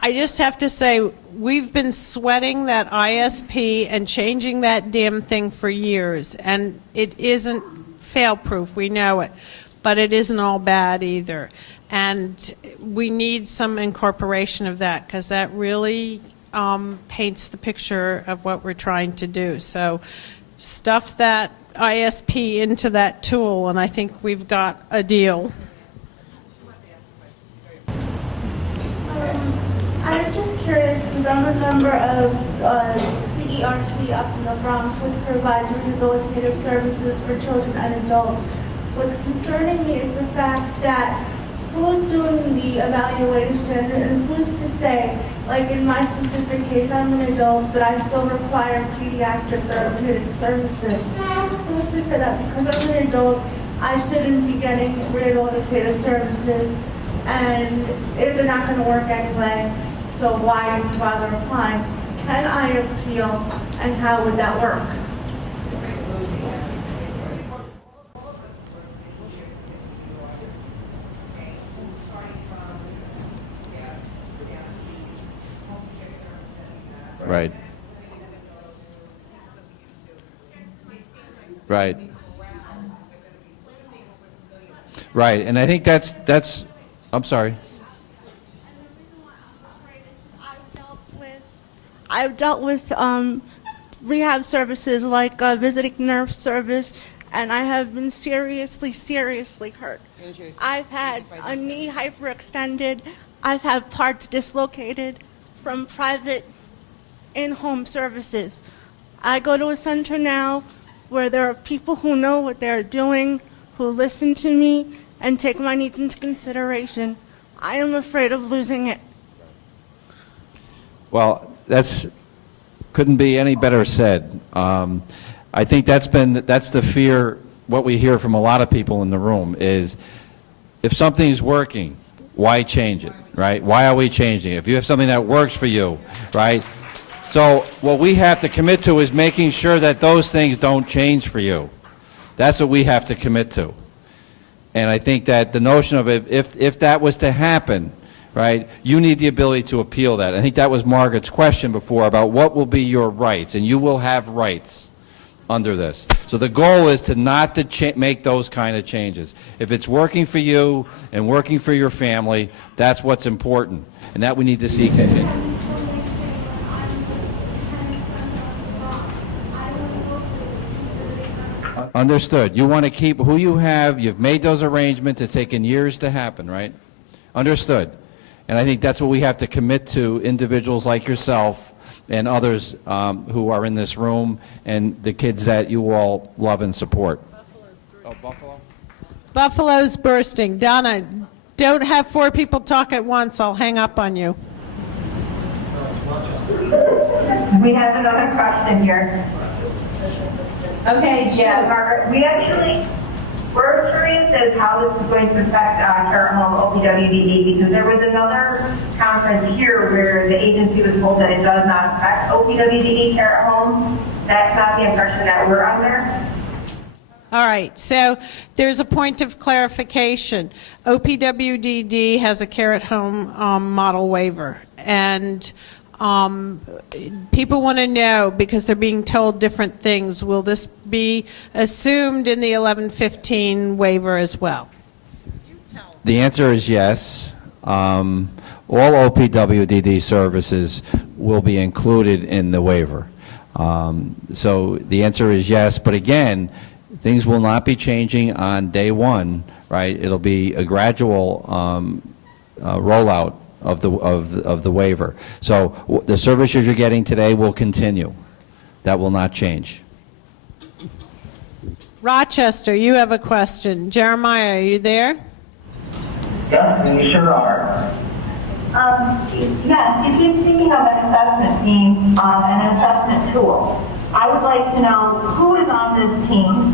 I just have to say, we've been sweating that ISP and changing that damn thing for years, and it isn't fail-proof, we know it, but it isn't all bad either. And we need some incorporation of that, because that really paints the picture of what we're trying to do. So stuff that ISP into that tool, and I think we've got a deal. I was just curious because I'm a member of CERC up in the Bronx, which provides rehabilitative services for children and adults. What's concerning me is the fact that who's doing the evaluation and who's to say, like in my specific case, I'm an adult, but I still require pediatric therapeutic services. Who's to say that because I'm an adult, I shouldn't be getting rehabilitative services, and if they're not going to work anyway, so why bother applying? Can I appeal, and how would that work? Right. Right. Right, and I think that's, I'm sorry. I've dealt with rehab services like visiting nurse service, and I have been seriously hurt. I've had a knee hyperextended. I've had parts dislocated from private in-home services. I go to a center now where there are people who know what they're doing, who listen to me and take my needs into consideration. I am afraid of losing it. Well, couldn't be any better said. I think that's the fear. What we hear from a lot of people in the room is, if something's working, why change it, right? Why are we changing it? If you have something that works for you, right? So what we have to commit to is making sure that those things don't change for you. That's what we have to commit to. And I think that the notion of if that was to happen, right, you need the ability to appeal that. I think that was Margaret's question before about what will be your rights, and you will have rights under this. So the goal is to not to make those kind of changes. If it's working for you and working for your family, that's what's important, and that we need to see continue. Understood. You want to keep who you have. You've made those arrangements. It's taken years to happen, right? Understood. And I think that's what we have to commit to, individuals like yourself and others who are in this room, and the kids that you all love and support. Oh, Buffalo? Buffalo's bursting. Donna, don't have 4 people talk at once. I'll hang up on you. We have another question here. Okay, Yeah, Margaret, we're curious as how this is going to affect care at home OPWDD, because there was another conference here where the agency was told that it does not affect OPWDD care at home. That's not the impression that we're under. All right, so there's a point of clarification. OPWDD has a care at home model waiver, and people want to know, because they're being told different things, will this be assumed in the 1115 waiver as well? The answer is yes. All OPWDD services will be included in the waiver. So the answer is yes, but again, things will not be changing on day one, right? It'll be a gradual rollout of the waiver. So the services you're getting today will continue. That will not change. Rochester, you have a question. Jeremiah, are you there? Yes, we sure are. Yes, you keep speaking of an assessment team, an assessment tool. I would like to know who is on this team,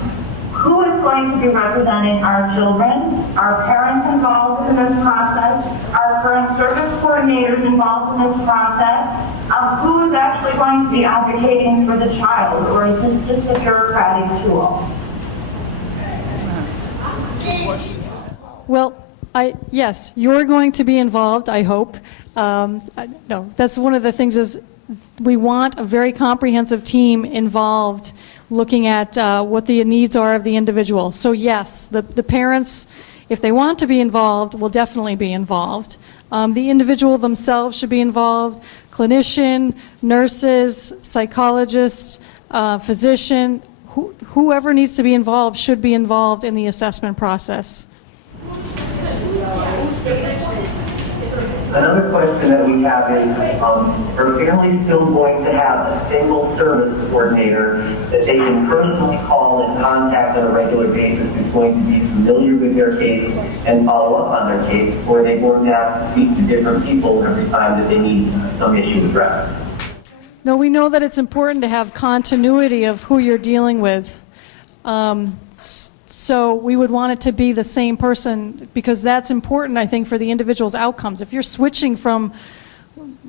who is going to be representing our children, our parents involved in this process, our current service coordinators involved in this process, who is actually going to be advocating for the child, or is this just a bureaucratic tool? Well, Yes, you're going to be involved, I hope. No, that's one of the things is we want a very comprehensive team involved looking at what the needs are of the individual. So yes, the parents, if they want to be involved, will definitely be involved. The individual themselves should be involved, clinician, nurses, psychologists, physician, whoever needs to be involved should be involved in the assessment process. Another question that we have is, are families still going to have a single service coordinator that they can personally call and contact on a regular basis who's going to be familiar with their case and follow up on their case, or are they going to have to speak to different people every time that they need some issue addressed? No, we know that it's important to have continuity of who you're dealing with. So we would want it to be the same person because that's important, I think, for the individual's outcomes. If you're switching from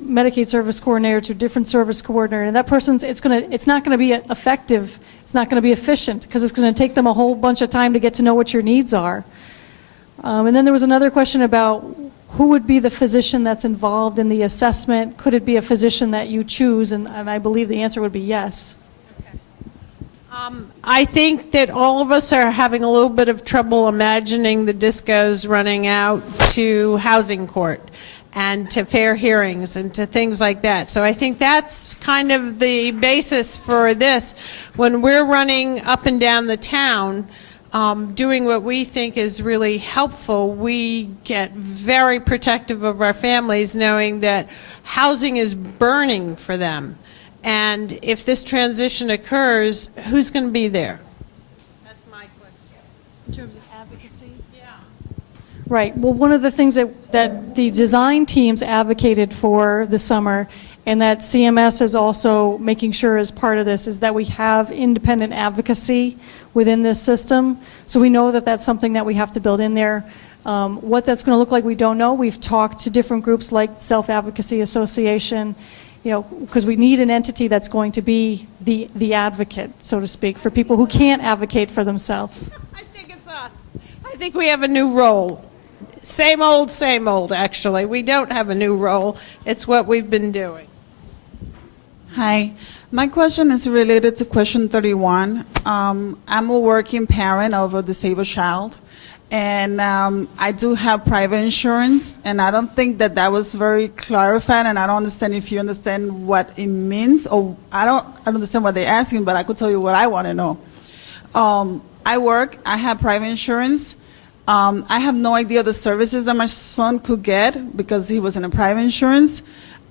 Medicaid service coordinator to a different service coordinator, and that person's, it's not going to be effective, it's not going to be efficient because it's going to take them a whole bunch of time to get to know what your needs are. And then there was another question about who would be the physician that's involved in the assessment? Could it be a physician that you choose? And I believe the answer would be yes. I think that all of us are having a little bit of trouble imagining the discos running out to housing court and to fair hearings and to things like that. So I think that's kind of the basis for this. When we're running up and down the town, doing what we think is really helpful, we get very protective of our families knowing that housing is burning for them. And if this transition occurs, who's going to be there? That's my question. In terms of advocacy? Yeah. Right. Well, one of the things that the design teams advocated for this summer and that CMS is also making sure is part of this is that we have independent advocacy within this system. So we know that that's something that we have to build in there. What that's going to look like, we don't know. We've talked to different groups like Self-Advocacy Association, you know, because we need an entity that's going to be the advocate, so to speak, for people who can't advocate for themselves. I think it's us. I think we have a new role. Same old, actually. We don't have a new role. It's what we've been doing. Hi. My question is related to question 31. I'm a working parent of a disabled child, and I do have private insurance, and I don't think that was very clarified, and I don't understand if you understand what it means, or I don't understand what they're asking, but I could tell you what I want to know. I have private insurance. I have no idea the services that my son could get because he was in a private insurance.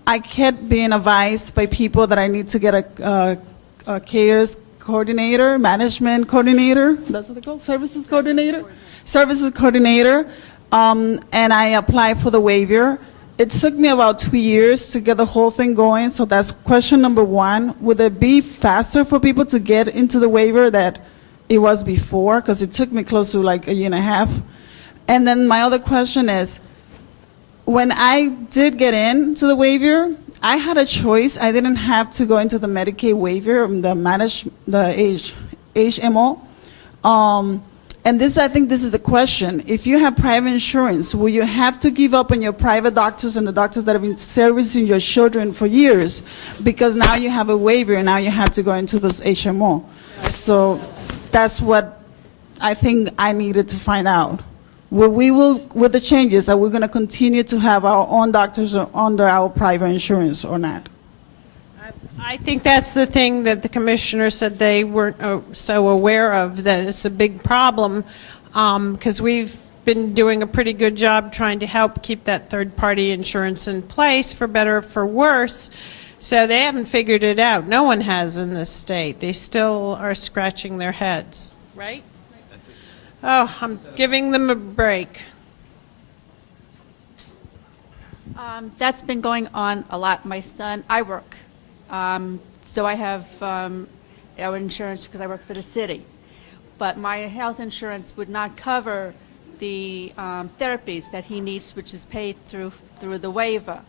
I kept being advised by people that I need to get a cares coordinator, management coordinator, that's what they call, services coordinator, and I applied for the waiver. It took me about 2 years to get the whole thing going, so that's question number one. Would it be faster for people to get into the waiver that it was before? Because it took me close to like a year and a half. And then my other question is, when I did get into the waiver, I had a choice. I didn't have to go into the Medicaid waiver, the HMO. And I think this is the question. If you have private insurance, will you have to give up on your private doctors and the doctors that have been servicing your children for years? Because now you have a waiver and now you have to go into this HMO. So that's what I think I needed to find out. With the changes, are we going to continue to have our own doctors under our private insurance or not? I think that's the thing that the commissioner said they weren't so aware of, that it's a big problem, because we've been doing a pretty good job trying to help keep that third-party insurance in place, for better or for worse. So they haven't figured it out. No one has in this state. They still are scratching their heads, right? Oh, I'm giving them a break. That's been going on a lot. My son, I work. So I have our insurance because I work for the city. But my health insurance would not cover the therapies that he needs, which is paid through the waiver.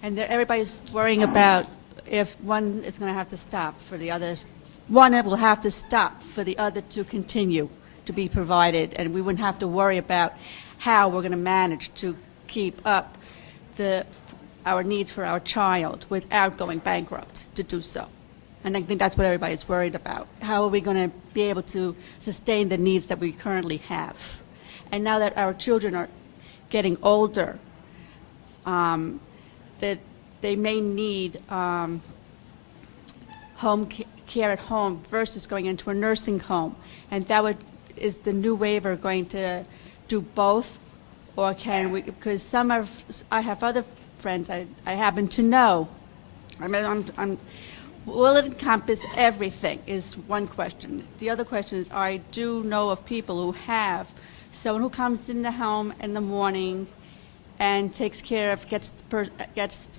And everybody's worrying about if one is going to have to stop for the others. One will have to stop for the other to continue to be provided, and we wouldn't have to worry about how we're going to manage to keep up our needs for our child without going bankrupt to do so. And I think that's what everybody's worried about. How are we going to be able to sustain the needs that we currently have? And now that our children are getting older, that they may need care at home versus going into a nursing home. And is the new waiver going to do both? Or can we, because I have other friends I happen to know. I mean, will it encompass everything is one question. The other question is, I do know of people who have someone who comes in the home in the morning and takes care of, gets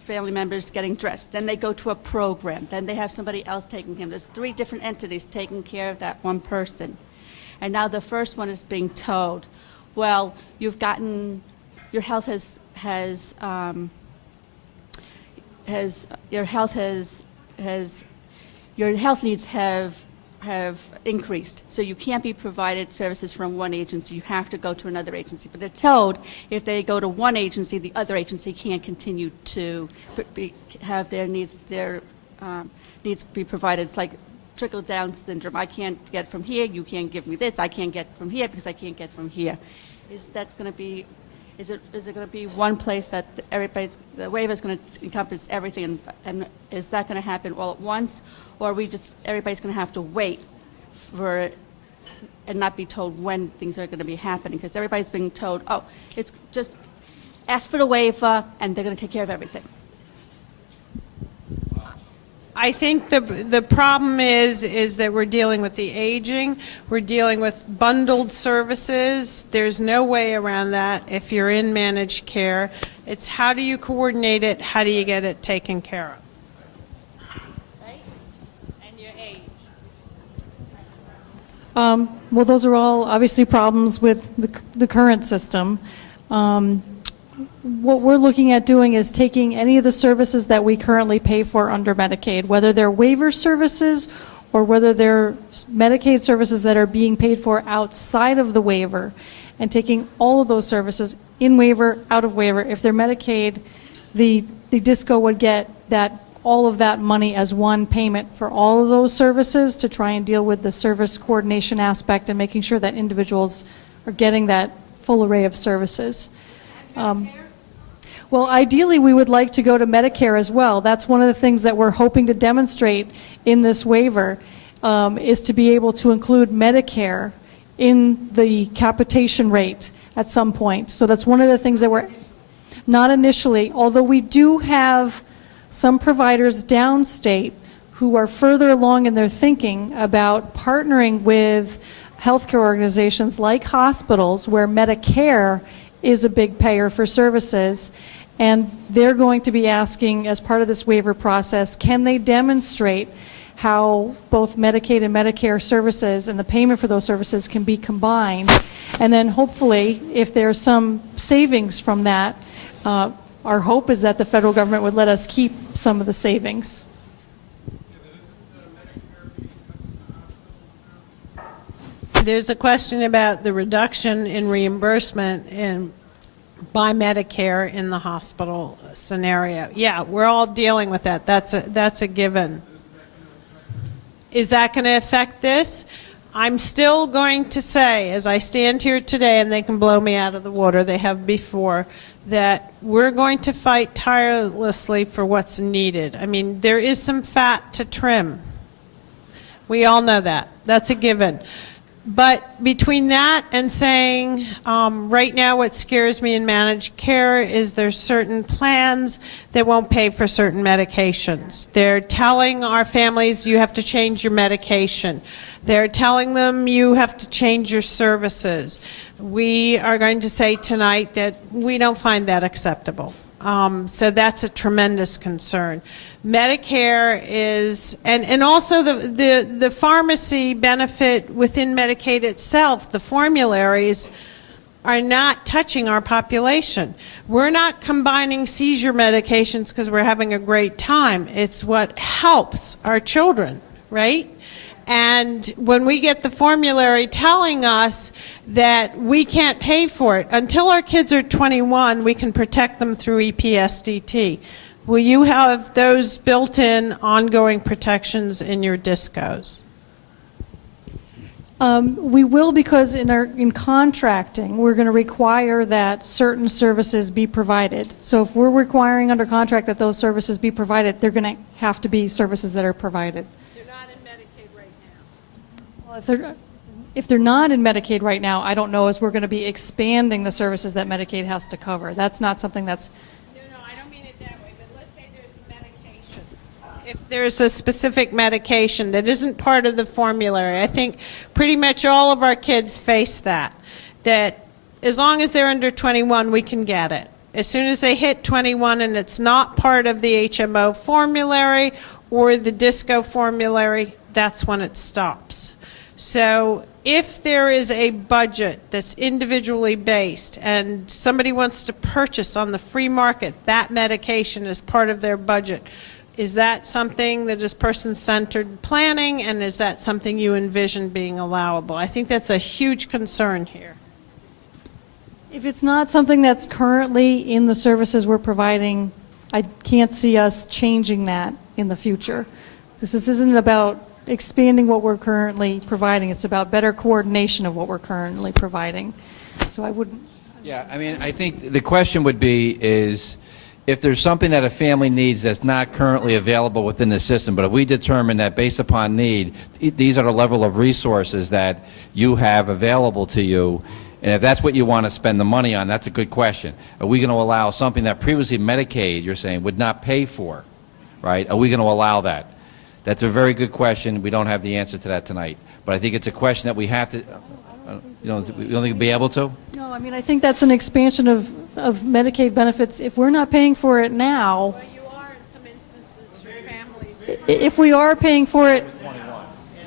family members getting dressed. Then they go to a program. Then they have somebody else taking him. There's 3 different entities taking care of that one person. And now the first one is being told, well, your health your health needs have increased. So you can't be provided services from one agency. You have to go to another agency. But they're told if they go to one agency, the other agency can't continue to have their needs be provided. It's like trickle-down syndrome. I can't get from here. You can't give me this. I can't get from here because I can't get from here. Is that going to be? Is it going to be one place that the waiver is going to encompass everything, and is that going to happen all at once, or everybody's going to have to wait for it and not be told when things are going to be happening? Because everybody's being told, oh, it's just ask for the waiver and they're going to take care of everything. I think the problem is that we're dealing with the aging, we're dealing with bundled services. There's no way around that if you're in managed care. It's how do you coordinate it, how do you get it taken care of? Right? And your age. Well, those are all obviously problems with the current system. What we're looking at doing is taking any of the services that we currently pay for under Medicaid, whether they're waiver services or whether they're Medicaid services that are being paid for outside of the waiver, and taking all of those services in waiver, out of waiver. If they're Medicaid, the DISCO would get all of that money as one payment for all of those services to try and deal with the service coordination aspect and making sure that individuals are getting that full array of services. Well, ideally, we would like to go to Medicare as well. That's one of the things that we're hoping to demonstrate in this waiver, is to be able to include Medicare in the capitation rate at some point. So that's one of the things that we're, not initially, although we do have some providers downstate who are further along in their thinking about partnering with healthcare organizations like hospitals where Medicare is a big payer for services, and they're going to be asking, as part of this waiver process, can they demonstrate how both Medicaid and Medicare services and the payment for those services can be combined, and then hopefully, if there's some savings from that, our hope is that the federal government would let us keep some of the savings. There's a question about the reduction in reimbursement by Medicare in the hospital scenario. Yeah, we're all dealing with that. That's a given. Is that going to affect this? I'm still going to say, as I stand here today, and they can blow me out of the water, they have before, that we're going to fight tirelessly for what's needed. I mean, there is some fat to trim. We all know that. That's a given. But between that and saying, right now what scares me in managed care is there's certain plans that won't pay for certain medications. They're telling our families you have to change your medication. They're telling them you have to change your services. We are going to say tonight that we don't find that acceptable. So that's a tremendous concern. Medicare is, and also the pharmacy benefit within Medicaid itself, the formularies are not touching our population. We're not combining seizure medications because we're having a great time. It's what helps our children, right? And when we get the formulary telling us that we can't pay for it, until our kids are 21, we can protect them through EPSDT. Will you have those built-in ongoing protections in your discos? We will, because in contracting, we're going to require that certain services be provided. So if we're requiring under contract that those services be provided, they're going to have to be services that are provided. They're not in Medicaid right now. Well, if they're not in Medicaid right now, I don't know as we're going to be expanding the services that Medicaid has to cover. That's not something that's... No, I don't mean it that way, but let's say there's a medication. If there's a specific medication that isn't part of the formulary, I think pretty much all of our kids face that as long as they're under 21, we can get it. As soon as they hit 21 and it's not part of the HMO formulary or the DISCO formulary, that's when it stops. So if there is a budget that's individually based and somebody wants to purchase on the free market that medication as part of their budget, is that something that is person-centered planning, and is that something you envision being allowable? I think that's a huge concern here. If it's not something that's currently in the services we're providing, I can't see us changing that in the future. This isn't about expanding what we're currently providing. It's about better coordination of what we're currently providing. So I wouldn't... Yeah, I mean, I think the question would be is, if there's something that a family needs that's not currently available within the system, but if we determine that based upon need, these are the level of resources that you have available to you, and if that's what you want to spend the money on, that's a good question. Are we going to allow something that previously Medicaid, you're saying, would not pay for, right? Are we going to allow that? That's a very good question. We don't have the answer to that tonight, but I think it's a question that we have to, you don't think we'll be able to? No, I mean, I think that's an expansion of Medicaid benefits. If we're not paying for it now... Well, you are in some instances through families. If we are paying for it... And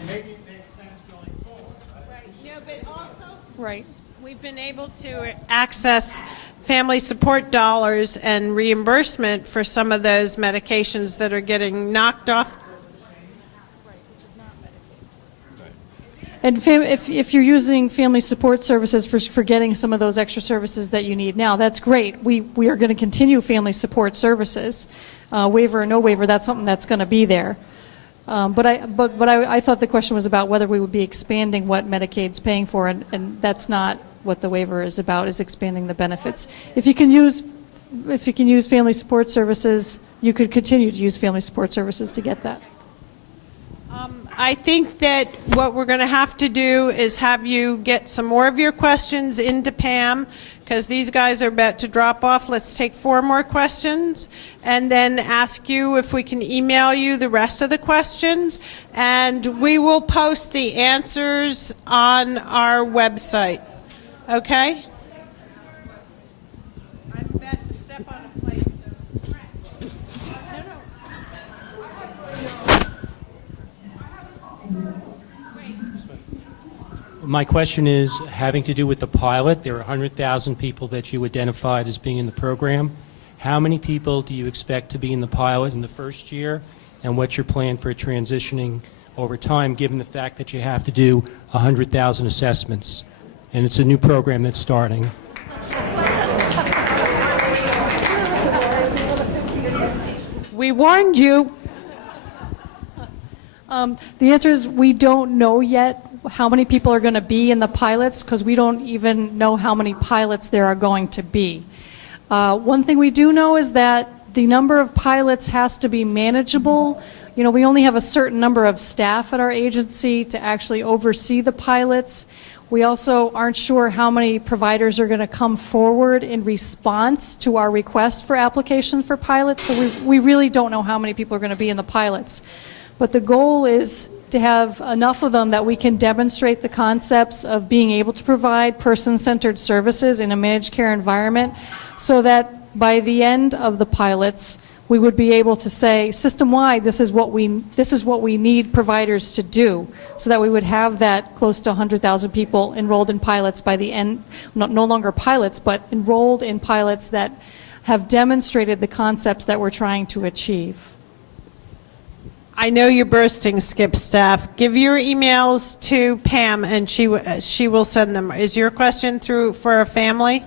maybe it makes sense going forward. Right. No, but also... Right. We've been able to access family support dollars and reimbursement for some of those medications that are getting knocked off. And if you're using family support services for getting some of those extra services that you need now, that's great. We are going to continue family support services. Waiver or no waiver, that's something that's going to be there. But I thought the question was about whether we would be expanding what Medicaid's paying for, and that's not what the waiver is about, is expanding the benefits. If you can use family support services, you could continue to use family support services to get that. I think that what we're going to have to do is have you get some more of your questions into Pam, because these guys are about to drop off. Let's take 4 more questions, and then ask you if we can email you the rest of the questions, and we will post the answers on our website. Okay? I'm about to step on a plate, so stretch. My question is having to do with the pilot. There are 100,000 people that you identified as being in the program. How many people do you expect to be in the pilot in the first year, and what's your plan for transitioning over time, given the fact that you have to do 100,000 assessments, and it's a new program that's starting? We warned you. The answer is we don't know yet how many people are going to be in the pilots, because we don't even know how many pilots there are going to be. One thing we do know is that the number of pilots has to be manageable. You know, we only have a certain number of staff at our agency to actually oversee the pilots. We also aren't sure how many providers are going to come forward in response to our request for applications for pilots, so we really don't know how many people are going to be in the pilots. But the goal is to have enough of them that we can demonstrate the concepts of being able to provide person-centered services in a managed care environment, so that by the end of the pilots, we would be able to say, system-wide, this is what we need providers to do, so that we would have that close to 100,000 people enrolled in pilots by the end, no longer pilots, but enrolled in pilots that have demonstrated the concepts that we're trying to achieve. I know you're bursting, Skip staff. Give your emails to Pam, and she will send them. Is your question through for a family?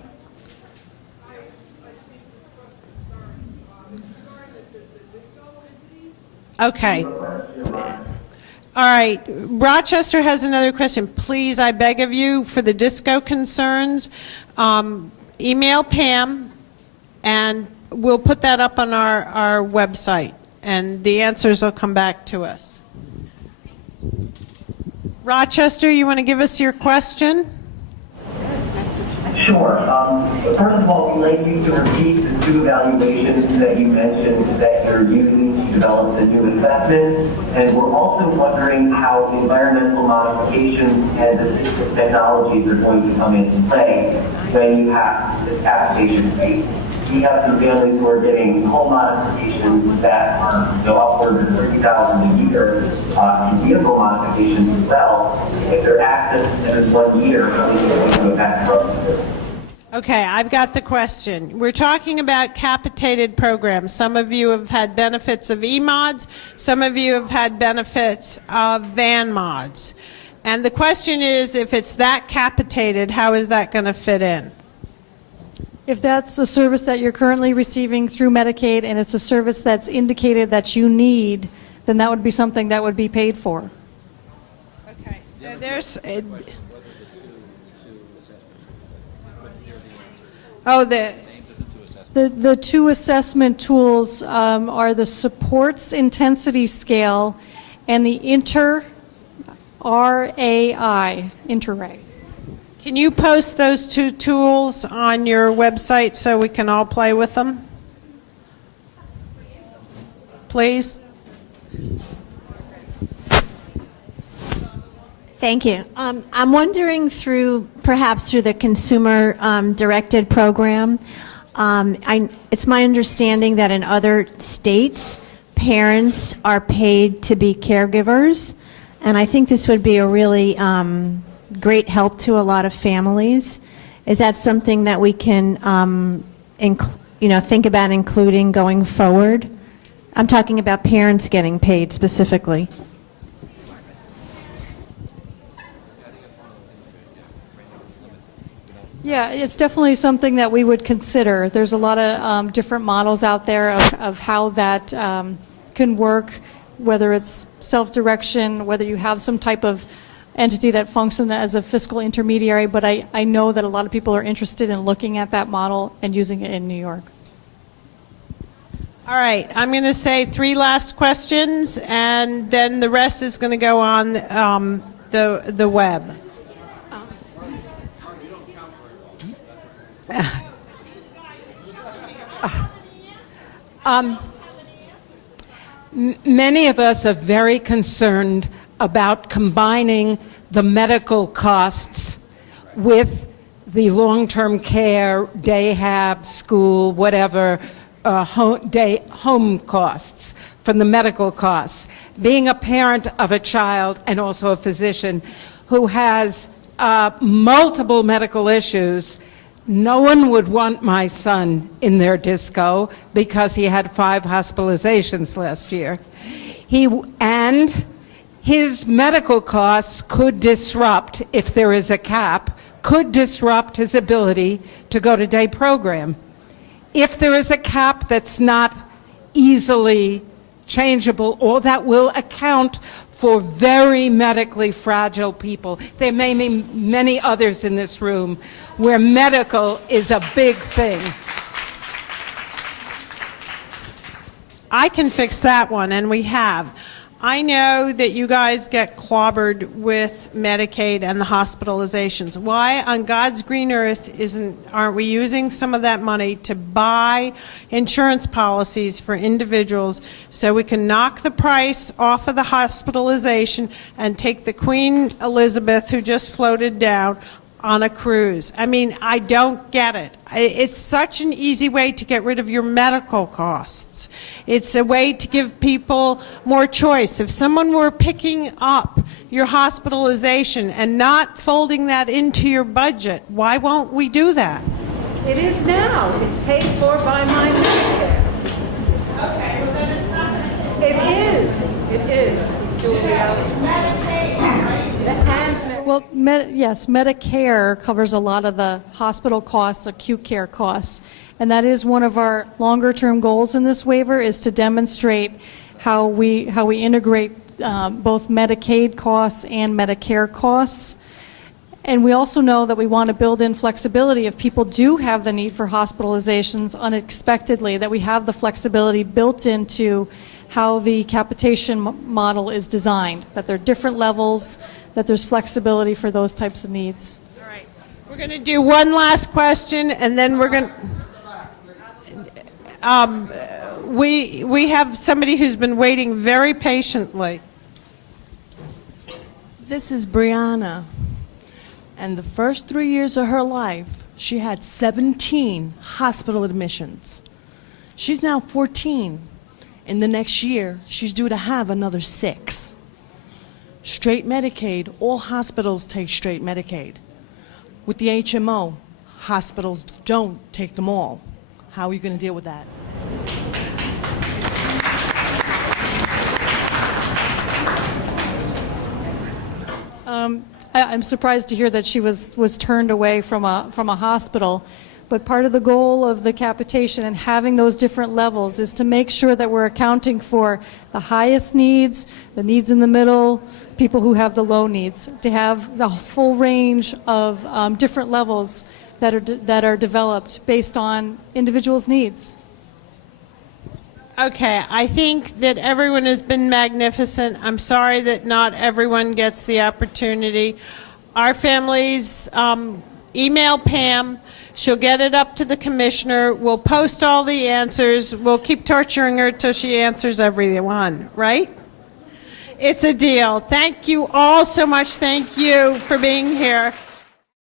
Okay. All right. Rochester has another question. Please, I beg of you, for the disco concerns, email Pam, and we'll put that up on our website, and the answers will come back to us. Rochester, you want to give us your question? Sure. First of all, we'd like you to repeat the two evaluations that you mentioned that you're using to develop the new assessment. And we're also wondering how environmental modifications and assistive technologies are going to come into play when you have this application phase. We have some families who are getting home modifications that are upwards of $30,000 a year, and vehicle modifications as well. If they're accessed within 1 year, how are they going to affect us? Okay, I've got the question. We're talking about capitated programs. Some of you have had benefits of E-mods. Some of you have had benefits of van mods. And the question is, if it's that capitated, how is that going to fit in? If that's a service that you're currently receiving through Medicaid and it's a service that's indicated that you need, then that would be something that would be paid for. Okay, so there's... Oh, The two assessment tools are the supports intensity scale and the InterRAI. Can you post those two tools on your website so we can all play with them? Please? Thank you. I'm wondering perhaps through the consumer directed program, it's my understanding that in other states, parents are paid to be caregivers, and I think this would be a really great help to a lot of families. Is that something that we can think about including going forward? I'm talking about parents getting paid specifically. Yeah, it's definitely something that we would consider. There's a lot of different models out there of how that can work, whether it's self-direction, whether you have some type of entity that functions as a fiscal intermediary, but I know that a lot of people are interested in looking at that model and using it in New York. All right, I'm going to say 3 last questions, and then the rest is going to go on the web. Many of us are very concerned about combining the medical costs with the long-term care, day hab, school, whatever, home costs from the medical costs. Being a parent of a child and also a physician who has multiple medical issues, no one would want my son in their disco because he had 5 hospitalizations last year. And his medical costs could disrupt, if there is a cap, could disrupt his ability to go to day program. If there is a cap that's not easily changeable, or that will account for very medically fragile people. There may be many others in this room where medical is a big thing. I can fix that one, and we have. I know that you guys get clobbered with Medicaid and the hospitalizations. Why on God's green earth aren't we using some of that money to buy insurance policies for individuals so we can knock the price off of the hospitalization and take the Queen Elizabeth, who just floated down, on a cruise? I mean, I don't get it. It's such an easy way to get rid of your medical costs. It's a way to give people more choice. If someone were picking up your hospitalization and not folding that into your budget, why won't we do that? It is now. It's paid for by my Medicare. Okay, well then it's not going to... It is. Well, yes, Medicare covers a lot of the hospital costs, acute care costs, and that is one of our longer-term goals in this waiver, is to demonstrate how we integrate both Medicaid costs and Medicare costs. And we also know that we want to build in flexibility if people do have the need for hospitalizations unexpectedly, that we have the flexibility built into how the capitation model is designed, that there are different levels, that there's flexibility for those types of needs. All right. We're going to do one last question, and then we're going to... we have somebody who's been waiting very patiently. This is Brianna. And the first 3 years of her life, she had 17 hospital admissions. She's now 14. In the next year, she's due to have another 6. Straight Medicaid, all hospitals take straight Medicaid. With the HMO, hospitals don't take them all. How are you going to deal with that? I'm surprised to hear that she was turned away from a hospital. But part of the goal of the capitation and having those different levels is to make sure that we're accounting for the highest needs, the needs in the middle, people who have the low needs, to have the full range of different levels that are developed based on individuals' needs. Okay, I think that everyone has been magnificent. I'm sorry that not everyone gets the opportunity. Our families, email Pam. She'll get it up to the commissioner. We'll post all the answers. We'll keep torturing her till she answers everyone, right? It's a deal. Thank you all so much. Thank you for being here.